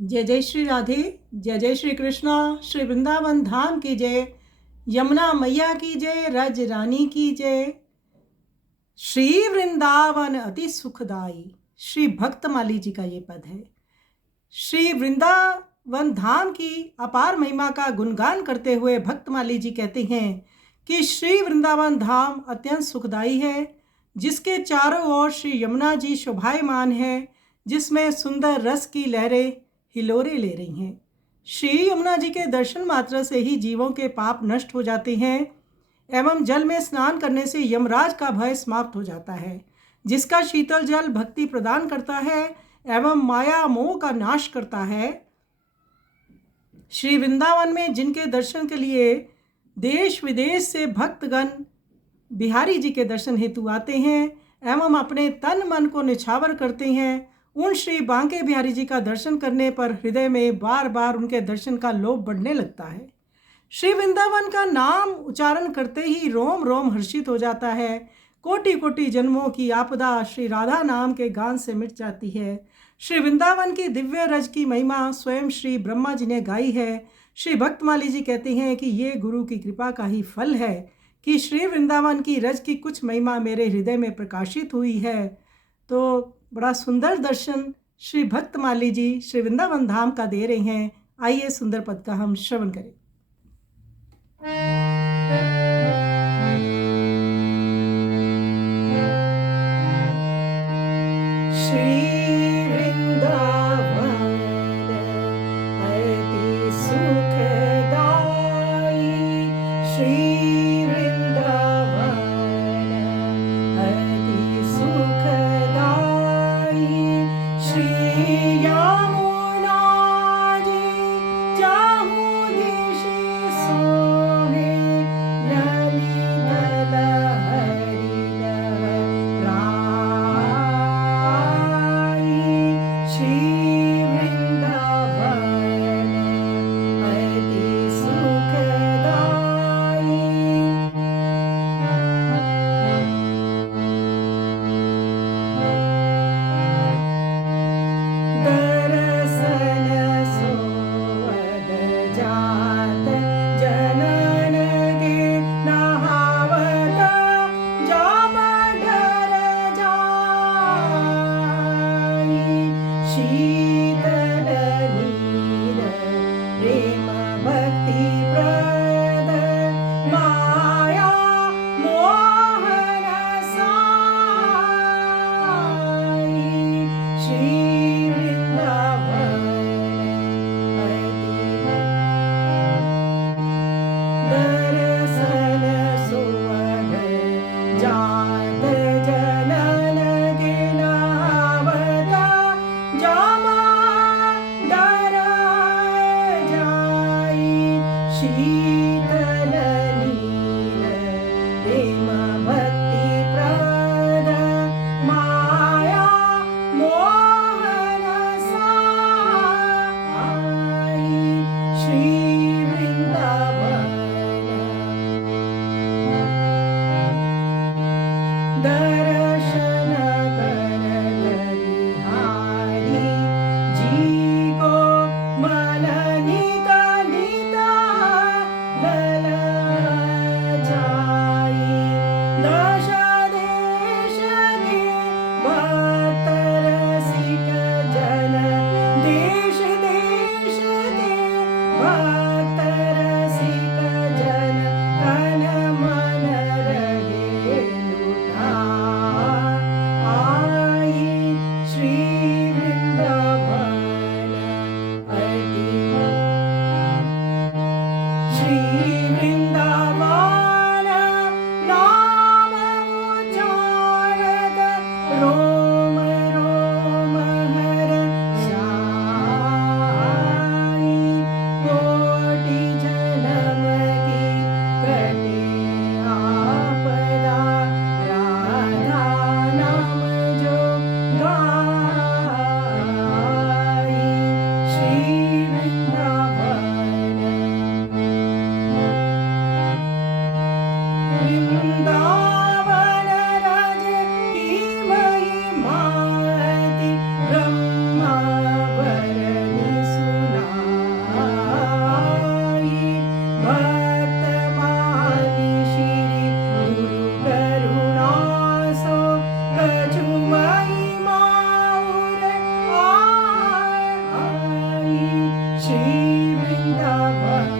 जय जय श्री राधे। जय जय श्री कृष्णा। श्री वृंदावन धाम की जय। यमुना मैया की जय। रज रानी की जय। श्री वृंदावन अति सुखदाई। श्री भक्तमाली जी का ये पद है। श्री वृंदावन धाम की अपार महिमा का गुणगान करते हुए भक्तमाली जी कहते हैं कि श्री वृंदावन धाम अत्यंत सुखदाई है, जिसके चारों ओर श्री यमुना जी शोभायमान है, जिसमें सुंदर रस की लहरें हिलोरे ले रही हैं। श्री यमुना जी के दर्शन मात्र से ही जीवों के पाप नष्ट हो जाते हैं एवं जल में स्नान करने से यमराज का भय समाप्त हो जाता है, जिसका शीतल जल भक्ति प्रदान करता है एवं माया मोह का नाश करता है। श्री वृंदावन में जिनके दर्शन के लिए देश विदेश से भक्तगण बिहारी जी के दर्शन हेतु आते हैं एवं अपने तन मन को निछावर करते हैं, उन श्री बांके बिहारी जी का दर्शन करने पर हृदय में बार बार उनके दर्शन का लोभ बढ़ने लगता है। श्री वृंदावन का नाम उच्चारण करते ही रोम रोम हर्षित हो जाता है। कोटि कोटि जन्मों की आपदा श्री राधा नाम के गान से मिट जाती है। श्री वृंदावन की दिव्य रज की महिमा स्वयं श्री ब्रह्मा जी ने गाई है। श्री भक्तमाली जी कहते हैं कि ये गुरु की कृपा का ही फल है कि श्री वृंदावन की रज की कुछ महिमा मेरे हृदय में प्रकाशित हुई है। तो बड़ा सुंदर दर्शन श्री भक्तमाली जी श्री वृंदावन धाम का दे रहे हैं। आइए सुंदर पद का हम श्रवण करें। श्री वृंदावन